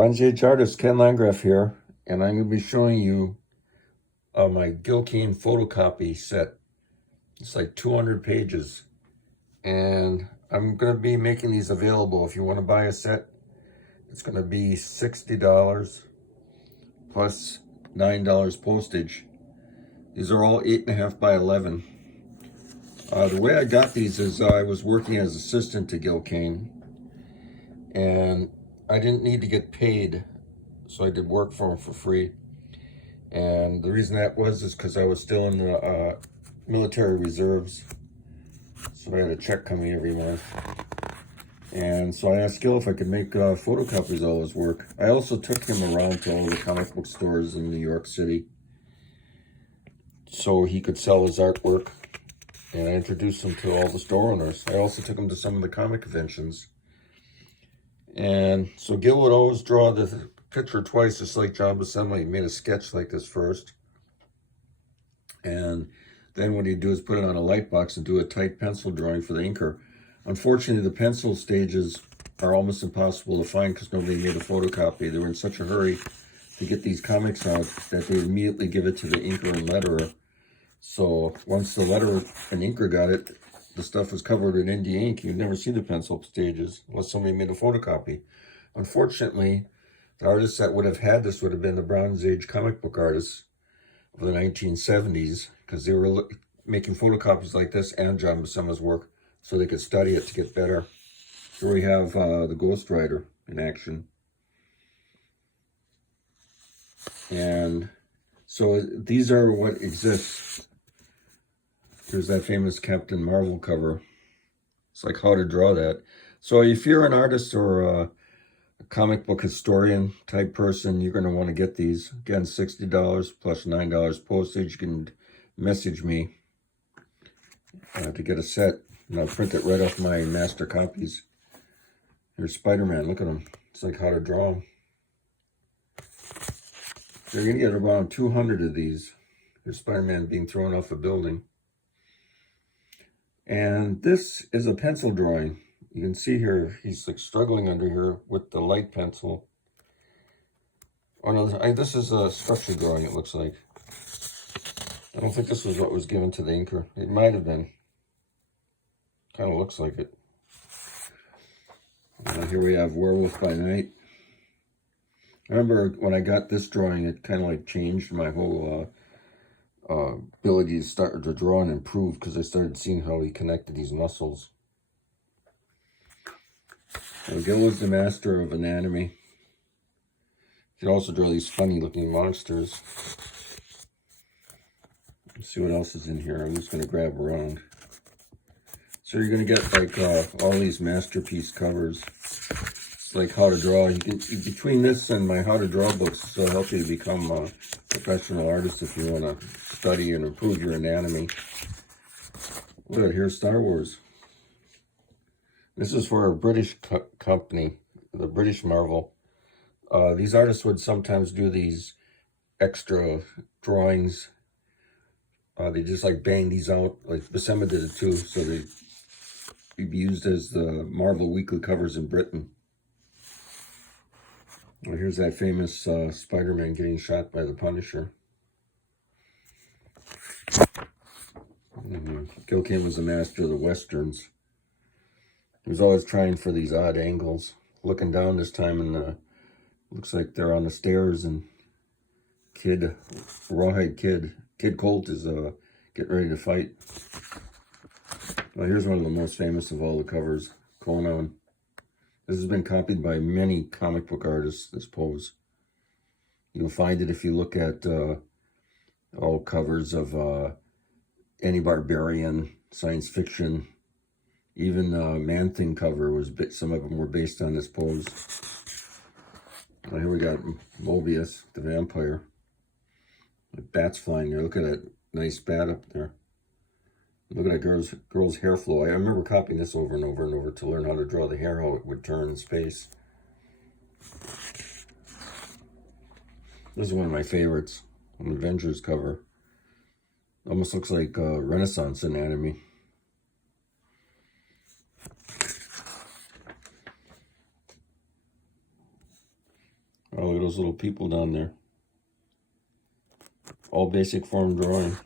Bronze Age artist Ken Landgraf here, and I'm going to be showing you my Gil Kane photocopy set. It's like 200 pages, and I'm going to be making these available. If you want to buy a set, it's going to be $60 plus $9 postage. These are all 8.5 by 11. The way I got these is I was working as assistant to Gil Kane, and I didn't need to get paid, so I did work for him for free. And the reason that was is because I was still in the military reserves, so I had a check coming every month. And so I asked Gil if I could make photocopies of all his work. I also took him around to all the comic book stores in New York City so he could sell his artwork, and I introduced him to all the store owners. I also took him to some of the comic conventions. And so Gil would always draw the picture twice, just like John Buscema. He made a sketch like this first, and then what he'd do is put it on a light box and do a tight pencil drawing for the inker. Unfortunately, the pencil stages are almost impossible to find because nobody made a photocopy. They were in such a hurry to get these comics out that they immediately give it to the inker and letterer. So once the letterer and inker got it, the stuff was covered in India ink. You'd never see the pencil stages unless somebody made a photocopy. Unfortunately, the artists that would have had this would have been the Bronze Age comic book artists of the 1970s, because they were making photocopies like this and John Buscema's work so they could study it to get better. Here we have the Ghost Rider in action. And so these are what exists. There's that famous Captain Marvel cover. It's like how to draw that. So if you're an artist or a comic book historian type person, you're going to want to get these. Again, $60 plus $9 postage. You can message me to get a set, and I'll print it right off my master copies. Here's Spider-Man. Look at him. It's like how to draw him. You're going to get around 200 of these. Here's Spider-Man being thrown off a building. And this is a pencil drawing. You can see here, he's like struggling under here with the light pencil. Oh no, this is a structure drawing, it looks like. I don't think this was what was given to the inker. It might have been. Kind of looks like it. Here we have Werewolf by Night. I remember when I got this drawing, it kind of like changed my whole ability to start to draw and improve, because I started seeing how he connected these muscles. Gil was the master of anatomy. He could also draw these funny looking monsters. Let's see what else is in here. I'm just going to grab around. So you're going to get like all these masterpiece covers. It's like how to draw. You can, between this and my how to draw books, will help you to become a professional artist if you want to study and improve your anatomy. Look, here's Star Wars. This is for a British company, the British Marvel. These artists would sometimes do these extra drawings. They just like bang these out, like Buscema did it too, so they'd be used as the Marvel weekly covers in Britain. Well, here's that famous Spider-Man getting shot by the Punisher. Gil Kane was the master of the Westerns. He was always trying for these odd angles. Looking down this time, and looks like they're on the stairs, and Rawhide Kid Colt is getting ready to fight. Well, here's one of the most famous of all the covers, Conan. This has been copied by many comic book artists, this pose. You'll find it if you look at all covers of any Barbarian, science fiction. Even Man-Thing cover was, some of them were based on this pose. Well, here we got Mobius, the vampire. The bat's flying there. Look at that nice bat up there. Look at that girl's hair flow. I remember copying this over and over and over to learn how to draw the hair, how it would turn in space. This is one of my favorites, an Avengers cover. Almost looks like Renaissance anatomy. Look at those little people down there. All basic form drawing.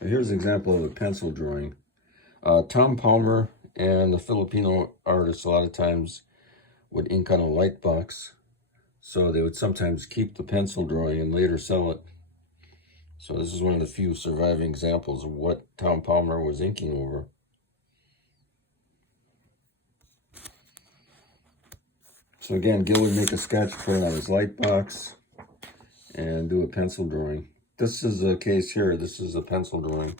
Here's an example of a pencil drawing. Tom Palmer and the Filipino artists a lot of times would ink on a light box. So they would sometimes keep the pencil drawing and later sell it. So this is one of the few surviving examples of what Tom Palmer was inking over. So again, Gil would make a sketch, put it on his light box, and do a pencil drawing. This is a case here. This is a pencil drawing.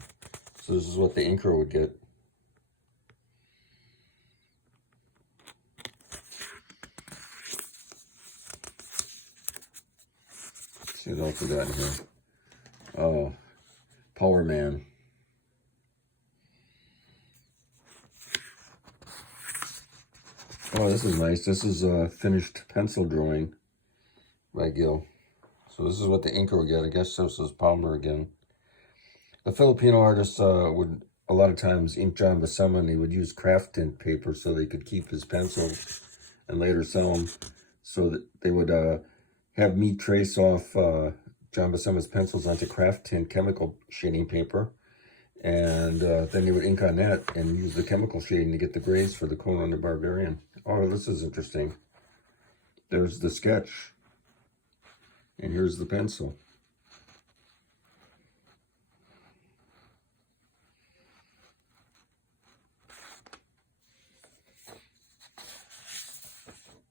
So this is what the inker would get. Let's see what else we got in here. Oh, Power Man. Oh, this is nice. This is a finished pencil drawing by Gil. So this is what the inker would get. I guess this is Palmer again. The Filipino artists would a lot of times ink John Buscema, and he would use craft tint paper so they could keep his pencils and later sell them. So that they would have me trace off John Buscema's pencils onto craft tint chemical shading paper. And then they would ink on that and use the chemical shading to get the grays for the Conan the Barbarian. Oh, this is interesting. There's the sketch. And here's the pencil.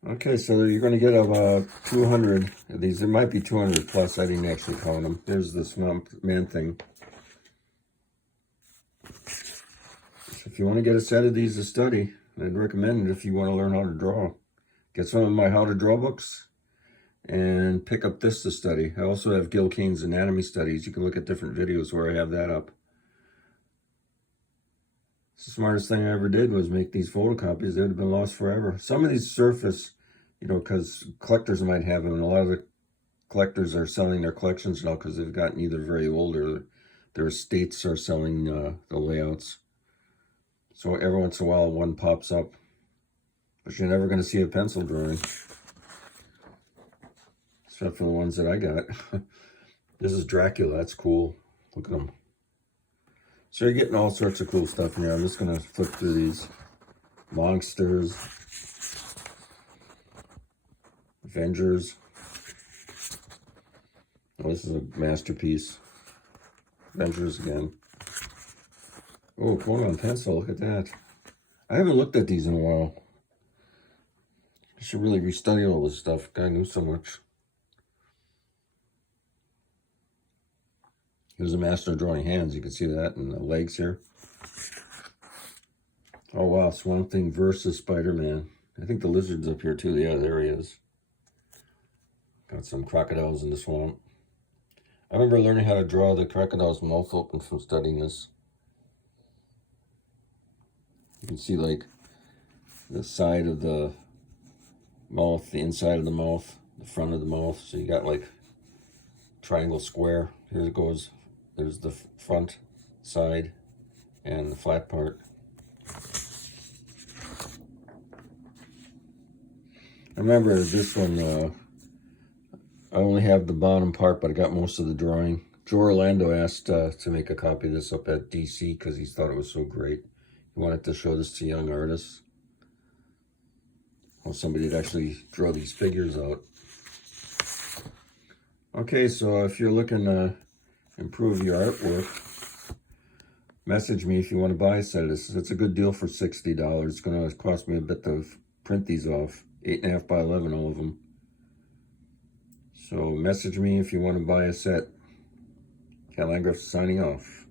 Okay, so you're going to get about 200 of these. There might be 200 plus. I didn't actually count them. There's the Swamp Man thing. So if you want to get a set of these to study, I'd recommend it if you want to learn how to draw. Get some of my how to draw books and pick up this to study. I also have Gil Kane's anatomy studies. You can look at different videos where I have that up. The smartest thing I ever did was make these photocopies. They would have been lost forever. Some of these surface, you know, because collectors might have them, and a lot of the collectors are selling their collections now because they've gotten either very old or their estates are selling the layouts. So every once in a while one pops up, but you're never going to see a pencil drawing, except for the ones that I got. This is Dracula. That's cool. Look at them. So you're getting all sorts of cool stuff in here. I'm just going to flip through these. Monsters. Avengers. Oh, this is a masterpiece. Avengers again. Oh, Conan pencil. Look at that. I haven't looked at these in a while. I should really restudy all this stuff. Guy knew so much. Here's a master drawing hands. You can see that, and the legs here. Oh, wow. Swamp Thing versus Spider-Man. I think the lizard's up here, too. Yeah, there he is. Got some crocodiles in the swamp. I remember learning how to draw the crocodile's mouth open from studying this. You can see, like, the side of the mouth, the inside of the mouth, the front of the mouth. So you got, like, triangle, square. Here it goes. There's the front, side, and the flat part. I remember this one, I only have the bottom part, but I got most of the drawing. Joe Orlando asked to make a copy of this up at DC because he thought it was so great. He wanted to show this to young artists. Well, somebody would actually draw these figures out. Okay, so if you're looking to improve your artwork, message me if you want to buy a set of this. It's a good deal for $60. It's going to cost me a bit to print these off. 8.5 by 11, all of them. So message me if you want to buy a set. Cal Landgraf signing off.